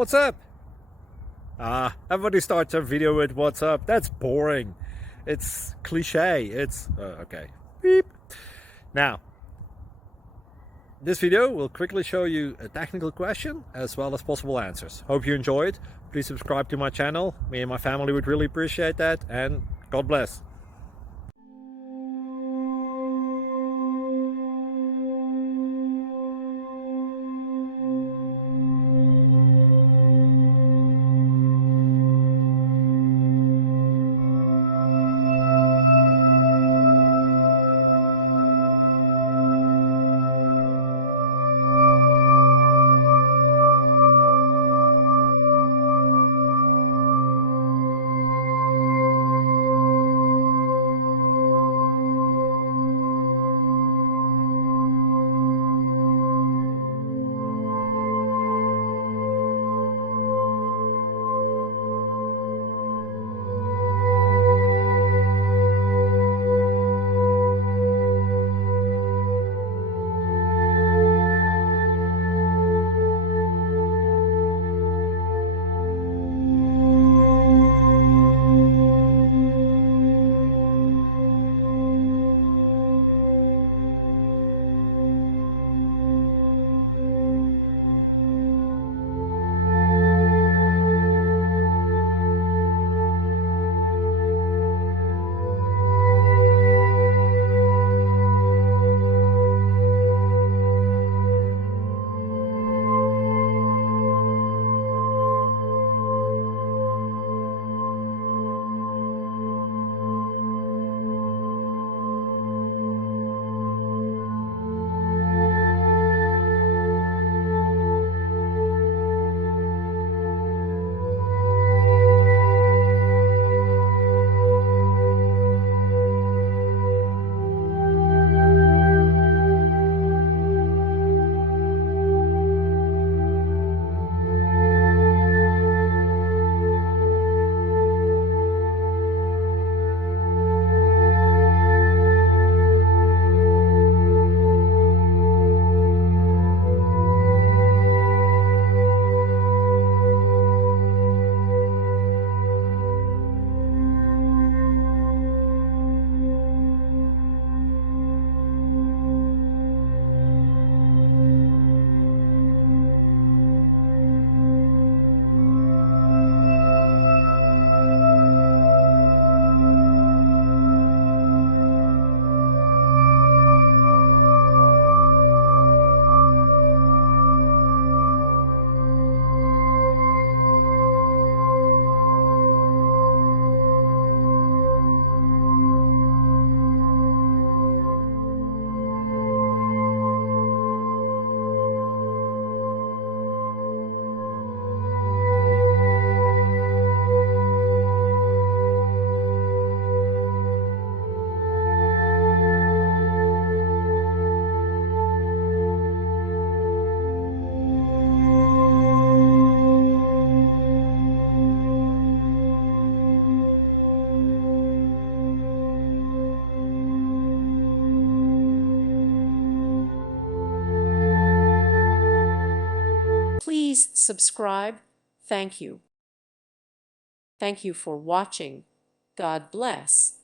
What's up? Everybody starts a video with what's up. That's boring. It's cliche. It's okay. Beep. Now, this video will quickly show you a technical question as well as possible answers. Hope you enjoy it. Please subscribe to my channel. Me and my family would really appreciate that, and God bless. Please subscribe. Thank you. Thank you for watching. God bless.